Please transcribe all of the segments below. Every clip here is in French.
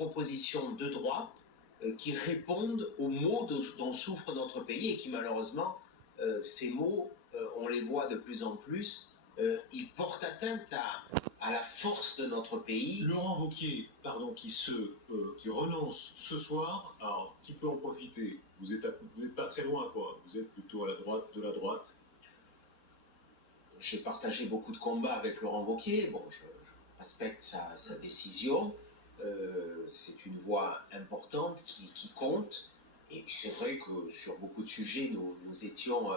propositions de droite qui répondent aux maux dont souffre notre pays et qui malheureusement, ces maux, on les voit de plus en plus, ils portent atteinte à la force de notre pays. Laurent Wauquiez, pardon, qui renonce ce soir, alors qui peut en profiter? Vous n'êtes pas très loin, quoi. Vous êtes plutôt à la droite de la droite. J'ai partagé beaucoup de combats avec Laurent Wauquiez. Bon, je respecte sa décision. C'est une voix importante qui compte. Et c'est vrai que sur beaucoup de sujets, nous étions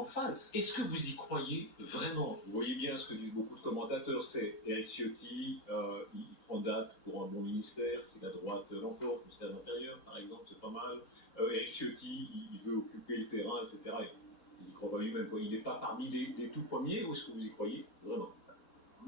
en phase. Est-ce que vous y croyez vraiment? Vous voyez bien ce que disent beaucoup de commentateurs, c'est Éric Ciotti, il prend date pour un bon ministère, si la droite l'emporte, le ministère de l'Intérieur par exemple, c'est pas mal. Éric Ciotti, il veut occuper le terrain, etc. Il n'y croit pas lui-même, quoi. Il n'est pas parmi les tout premiers, ou est-ce que vous y croyez vraiment?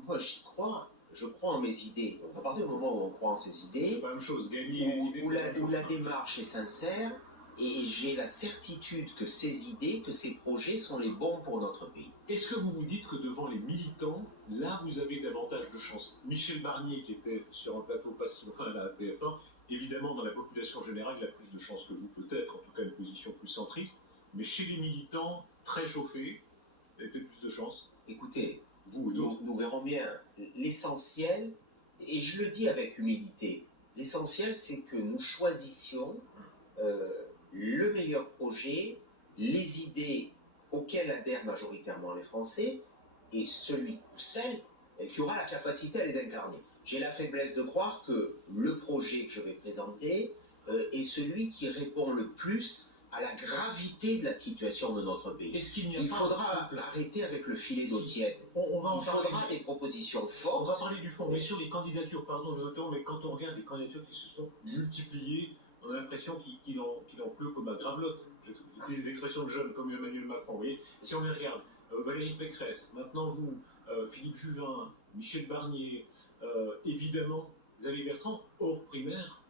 Moi, j'y crois. Je crois en mes idées. Donc, à partir du moment où on croit en ses idées, c'est pas la même chose, gagner les idées, où la démarche est sincère, et j'ai la certitude que ces idées, que ces projets sont les bons pour notre pays. Est-ce que vous vous dites que devant les militants, là vous avez davantage de chance? Michel Barnier, qui était sur un plateau pas si loin à la TF1, évidemment dans la population générale, il a plus de chance que vous, peut-être, en tout cas une position plus centriste, mais chez les militants très chauffés, il y a peut-être plus de chance. Écoutez, nous verrons bien. L'essentiel, et je le dis avec humilité, l'essentiel c'est que nous choisissions le meilleur projet, les idées auxquelles adhèrent majoritairement les Français, et celui ou celle qui aura la capacité à les incarner. J'ai la faiblesse de croire que le projet que je vais présenter est celui qui répond le plus à la gravité de la situation de notre pays. Il faudra arrêter avec le filet d'eau tiède. Il faudra des propositions fortes. On va parler du fond, mais sur les candidatures, pardon, je vous interromps, mais quand on regarde les candidatures qui se sont multipliées, on a l'impression qu'il en pleut comme à gravelotte. J'utilise l'expression de jeunes comme Emmanuel Macron. Vous voyez, si on les regarde, Valérie Pécresse, maintenant vous, Philippe Juvin, Michel Barnier, évidemment Xavier Bertrand, hors primaire,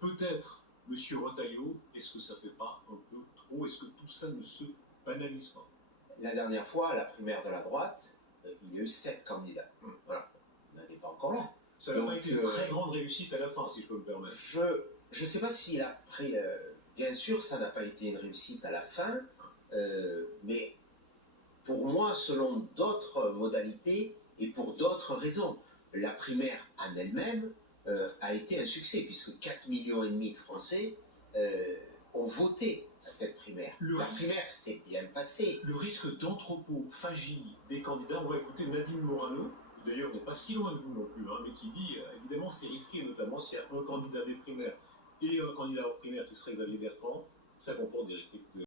peut-être Monsieur Retailleau, est-ce que ça ne fait pas un peu trop? Est-ce que tout ça ne se banalise pas? La dernière fois, à la primaire de la droite, il y a eu 7 candidats. Voilà, on n'en est pas encore là. Ça n'a pas été une très grande réussite à la fin, si je peux me permettre. Je ne sais pas si bien sûr, ça n'a pas été une réussite à la fin, mais pour moi, selon d'autres modalités et pour d'autres raisons. La primaire en elle-même a été un succès, puisque 4,5 millions de Français ont voté à cette primaire. La primaire s'est bien passée. Le risque d'anthropophagie des candidats, on va écouter Nadine Morano, qui d'ailleurs n'est pas si loin de vous non plus, hein, mais qui dit, évidemment, c'est risqué, notamment s'il y a un candidat des primaires et un candidat hors primaire qui serait Xavier Bertrand, ça comporte des risques.